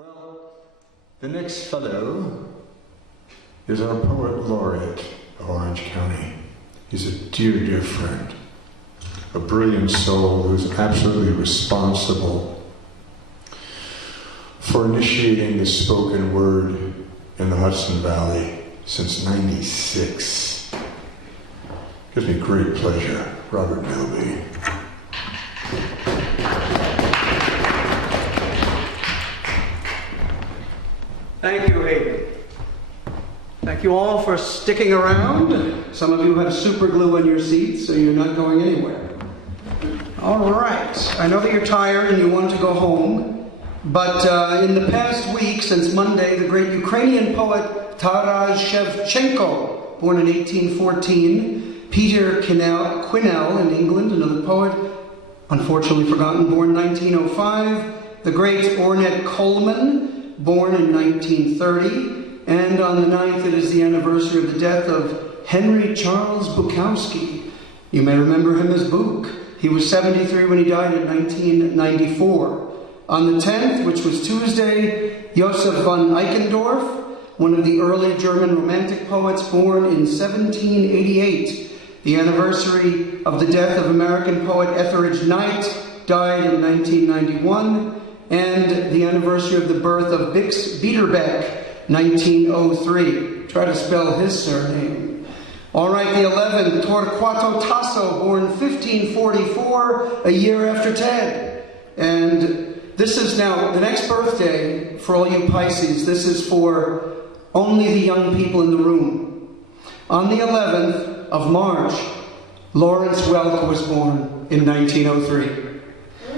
Well, the next fellow is our poet laureate of Orange County. He's a dear, dear friend, a brilliant soul who's absolutely responsible for initiating the spoken word in the Hudson Valley since '96. Gives me great pleasure, Robert Milby. Thank you, Hayden. Thank you all for sticking around. Some of you have super glue on your seats, so you're not going anywhere. All right. I know that you're tired and you want to go home, but in the past week, since Monday, the great Ukrainian poet Taras Shevchenko, born in 1814, Peter Quinnell in England, another poet, unfortunately forgotten, born 1905, the great Ornette Coleman, born in 1930, and on the 9th it is the anniversary of the death of Henry Charles Bukowski. You may remember him as Book. He was 73 when he died in 1994. On the 10th, which was Tuesday, Joseph von Eichendorff, one of the early German Romantic poets, born in 1788. The anniversary of the death of American poet Etheridge Knight, died in 1991. And the anniversary of the birth of Bix Beiderbecke, 1903. Try to spell his surname. All right, the 11th, Torquato Tasso, born 1544, a year after Ted. And this is now the next birthday for all you Pisces. This is for only the young people in the room. On the 11th of March, Lawrence Welk was born in 1903.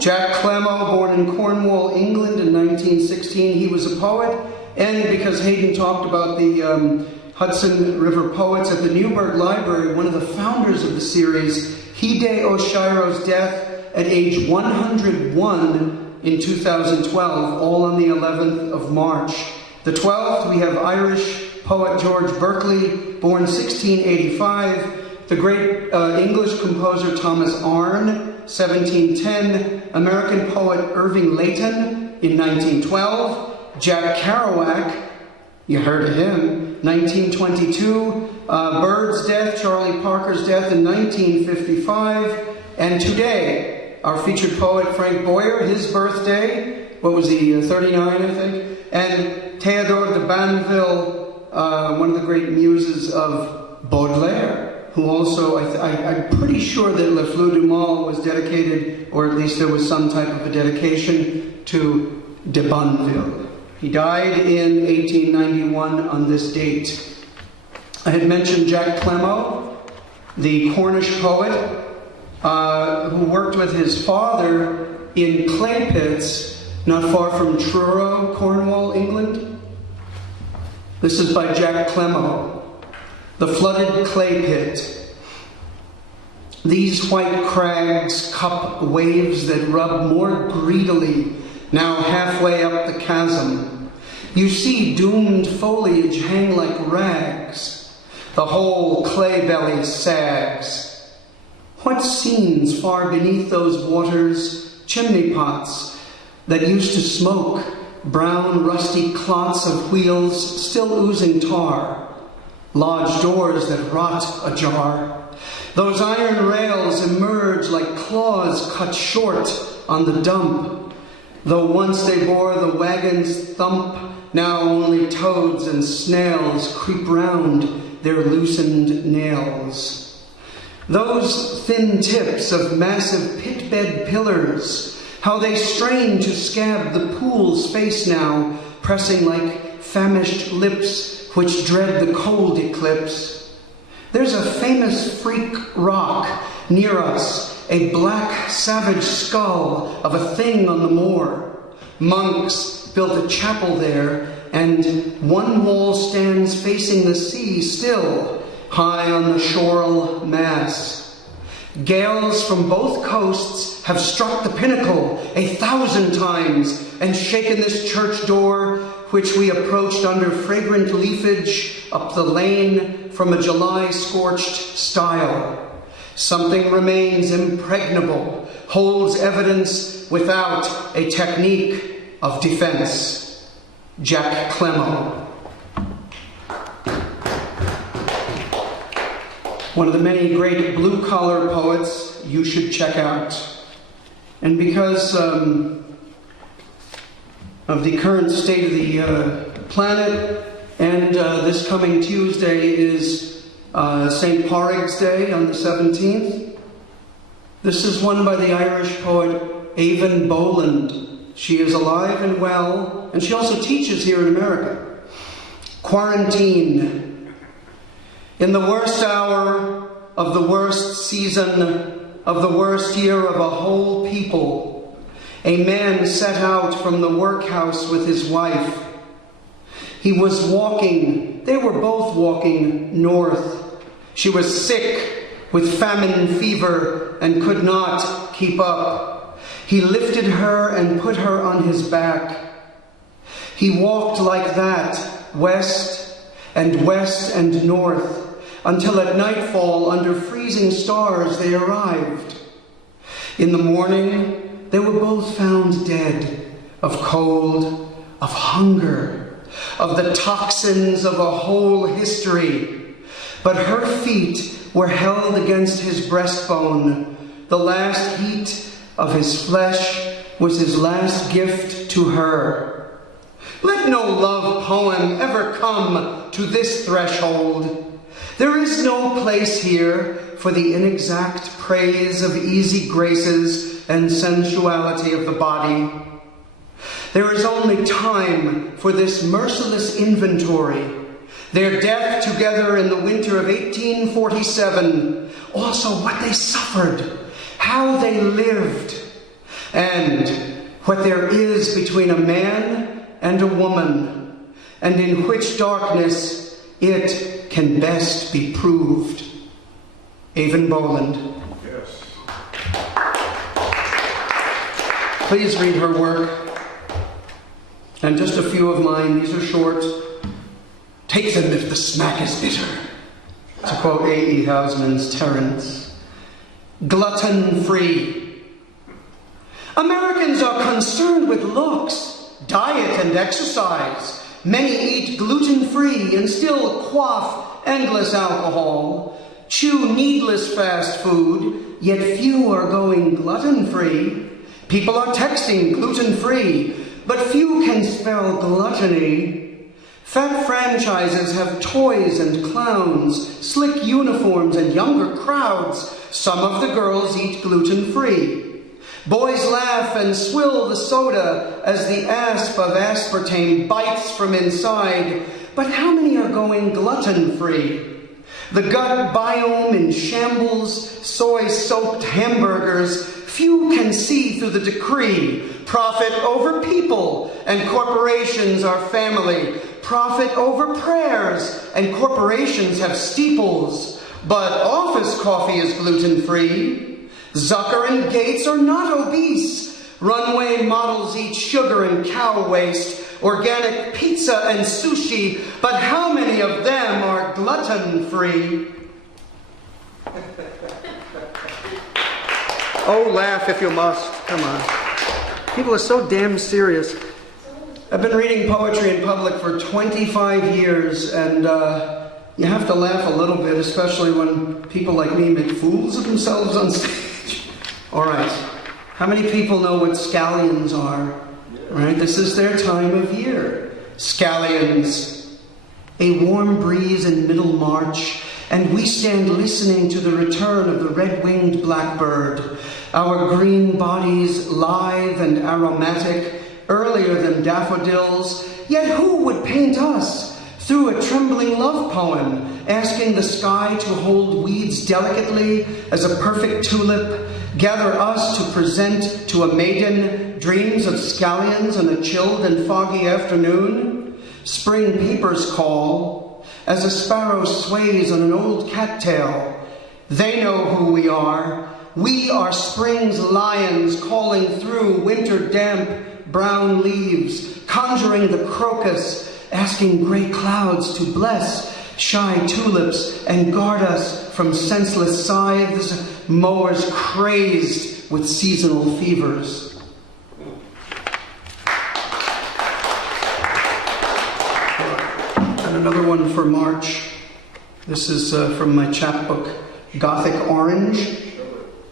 Jack Clemmo, born in Cornwall, England in 1916. He was a poet, and because Hayden talked about the Hudson River Poets at the Newburgh Library, one of the founders of the series, Hide Oshiro's death at age 101 in 2012, all on the 11th of March. The 12th, we have Irish poet George Berkeley, born 1685, the great English composer Thomas Arne, 1710, American poet Irving Layton in 1912, Jack Kerouac, you heard of him, 1922, Bird's death, Charlie Parker's death in 1955, and today, our featured poet Frank Boyer, his birthday, what was he, 39 I think, and Theodore de Banville, one of the great muses of Baudelaire, who also, I'm pretty sure that Le Fleur du Mal was dedicated, or at least there was some type of a dedication to de Banville. He died in 1891 on this date. I had mentioned Jack Clemmo, the Cornish poet, who worked with his father in clay pits not far from Truro, Cornwall, England. This is by Jack Clemmo. The flooded clay pit. These white crags cup waves that rub more greedily, now halfway up the chasm. You see doomed foliage hang like rags. The whole clay belly sags. What scenes far beneath those waters, chimney pots that used to smoke, brown rusty clots of wheels still oozing tar. Lodge doors that rot ajar. Those iron rails emerge like claws cut short on the dump. Though once they bore the wagon's thump, now only toads and snails creep round their loosened nails. Those thin tips of massive pit-bed pillars, how they strain to scab the pool's face now, pressing like famished lips which dread the cold eclipse. There's a famous freak rock near us, a black savage skull of a thing on the moor. Monks built a chapel there, and one wall stands facing the sea still, high on the shoral mass. Gales from both coasts have struck the pinnacle 1,000 times and shaken this church door, which we approached under fragrant leafage up the lane from a July-scorched stile. Something remains impregnable, holds evidence without a technique of defense. Jack Clemmo. One of the many great blue-collar poets you should check out. And because of the current state of the planet, and this coming Tuesday is St. Padraig's Day on the 17th, this is one by the Irish poet Evan Boland. She is alive and well, and she also teaches here in America. Quarantine. In the worst hour of the worst season of the worst year of a whole people, a man set out from the workhouse with his wife. He was walking, they were both walking north. She was sick with famine fever and could not keep up. He lifted her and put her on his back. He walked like that, west and north, until at nightfall, under freezing stars, they arrived. In the morning, they were both found dead of cold, of hunger, of the toxins of a whole history. But her feet were held against his breastbone. The last heat of his flesh was his last gift to her. Let no love poem ever come to this threshold. There is no place here for the inexact praise of easy graces and sensuality of the body. There is only time for this merciless inventory. Their death together in the winter of 1847, also what they suffered, how they lived, and what there is between a man and a woman, and in which darkness it can best be proved. Evan Boland. Yes. Please read her work. And just a few of mine, these are short. Take them if the smack is bitter, to quote A.E. Housman's Terence. Gluten-free. Americans are concerned with looks, diet, and exercise. Many eat gluten-free and still quaff endless alcohol, chew needless fast food, yet few are going gluten-free. People are texting gluten-free, but few can spell gluttony. Fat franchises have toys and clowns, slick uniforms, and younger crowds. Some of the girls eat gluten-free. Boys laugh and swill the soda as the asp of aspartame bites from inside. But how many are going gluten-free? The gut biome in shambles, soy-soaked hamburgers. Few can see through the decree. Profit over people, and corporations are family. Profit over prayers, and corporations have steeples. But office coffee is gluten-free. Zucker and Gates are not obese. Runway models eat sugar and cow waste, organic pizza and sushi, but how many of them are gluten-free? Oh, laugh if you must. Come on. People are so damn serious. I've been reading poetry in public for 25 years, and you have to laugh a little bit, especially when people like me make fools of themselves on stage. All right. How many people know what scallions are? Right? This is their time of year. Scallions. A warm breeze in middle March, and we stand listening to the return of the red-winged blackbird. Our green bodies lithe and aromatic, earlier than daffodils. Yet who would paint us through a trembling love poem, asking the sky to hold weeds delicately as a perfect tulip, gather us to present to a maiden dreams of scallions on a chilled and foggy afternoon? Spring papers call as a sparrow sways on an old cattail. They know who we are. We are spring's lions calling through winter damp brown leaves, conjuring the crocus, asking gray clouds to bless shy tulips and guard us from senseless scythes, mowers crazed with seasonal fevers. another one for March. This is from my chapbook, Gothic Orange.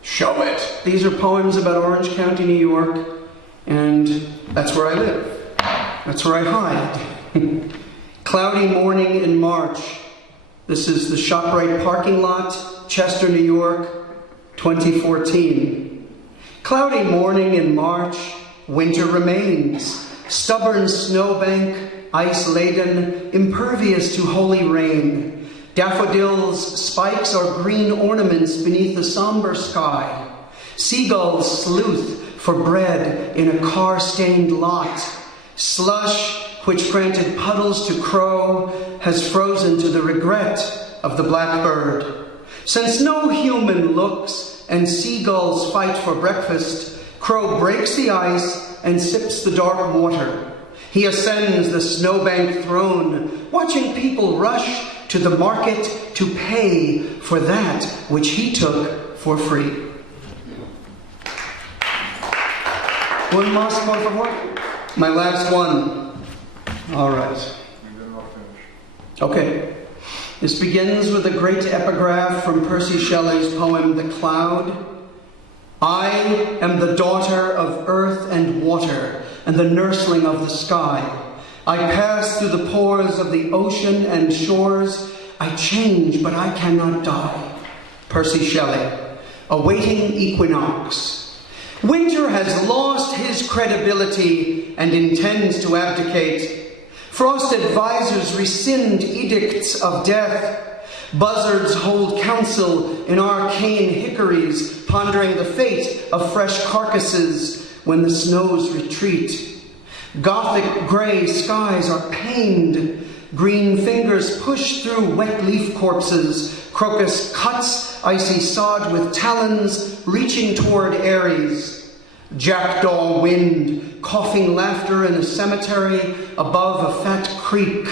Show it! These are poems about Orange County, New York, and that's where I live. That's where I hide. Cloudy morning in March. This is the ShopRite parking lot, Chester, New York, 2014. Cloudy morning in March, winter remains. Stubborn snowbank, ice-laden, impervious to holy rain. Daffodils' spikes are green ornaments beneath the somber sky. Seagulls sleuth for bread in a car-stained lot. Slush, which granted puddles to crow, has frozen to the regret of the blackbird. Since no human looks and seagulls fight for breakfast, crow breaks the ice and sips the dark water. He ascends the snowbank throne, watching people rush to the market to pay for that which he took for free. One last, por favor. My last one. All right. Okay. This begins with a great epigraph from Percy Shelley's poem, The Cloud. I am the daughter of earth and water, and the nursling of the sky. I pass through the pores of the ocean and shores. I change, but I cannot die. Percy Shelley. Awaiting equinox. Winter has lost his credibility and intends to abdicate. Frost advisors rescind edicts of death. Buzzards hold council in arcane hickories, pondering the fate of fresh carcasses when the snows retreat. Gothic gray skies are pained. Green fingers push through wet leaf corpses. Crocus cuts icy sod with talons, reaching toward Aries. Jackdaw wind, coughing laughter in a cemetery above a fat creek.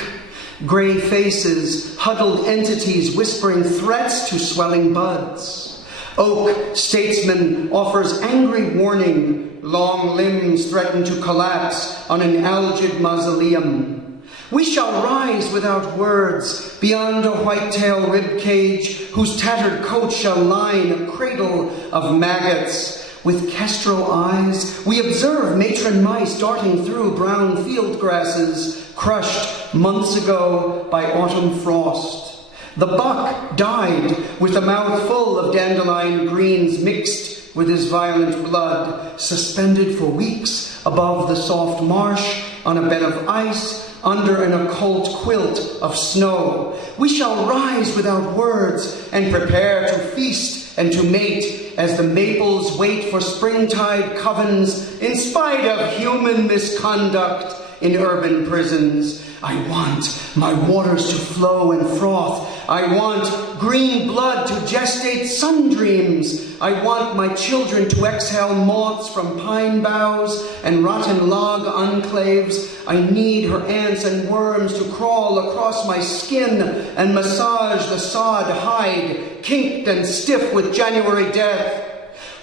Gray faces, huddled entities whispering threats to swelling buds. Oak statesman offers angry warning. Long limbs threaten to collapse on an algid mausoleum. We shall rise without words beyond a whitetail ribcage whose tattered coat shall line a cradle of maggots. With kestrel eyes, we observe matron mice darting through brown field grasses, crushed months ago by autumn frost. The buck died with a mouth full of dandelion greens mixed with his violent blood, suspended for weeks above the soft marsh on a bed of ice, under an occult quilt of snow. We shall rise without words and prepare to feast and to mate as the maples wait for springtide covens in spite of human misconduct in urban prisons. I want my waters to flow and froth. I want green blood to gestate sundreams. I want my children to exhale moths from pine boughs and rotten log enclaves. I need her ants and worms to crawl across my skin and massage the sod hide, kinked and stiff with January death.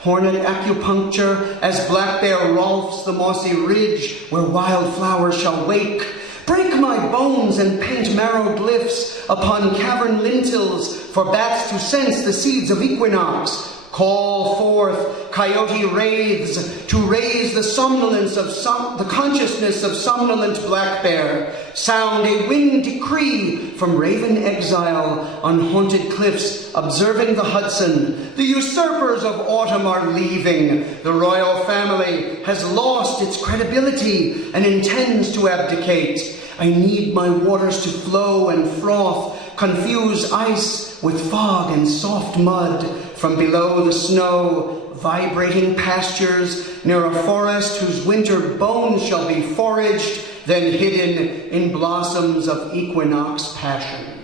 Hornet acupuncture as black bear rolfs the mossy ridge where wildflowers shall wake. Break my bones and paint marrow glyphs upon cavern lintels for bats to sense the seeds of equinox. Call forth coyote wraiths to raise the somnolence of the consciousness of somnolent black bear. Sound a wind decree from raven exile on haunted cliffs observing the Hudson. The usurpers of autumn are leaving. The royal family has lost its credibility and intends to abdicate. I need my waters to flow and froth, confuse ice with fog and soft mud. From below the snow, vibrating pastures near a forest whose winter bones shall be foraged, then hidden in blossoms of equinox passion.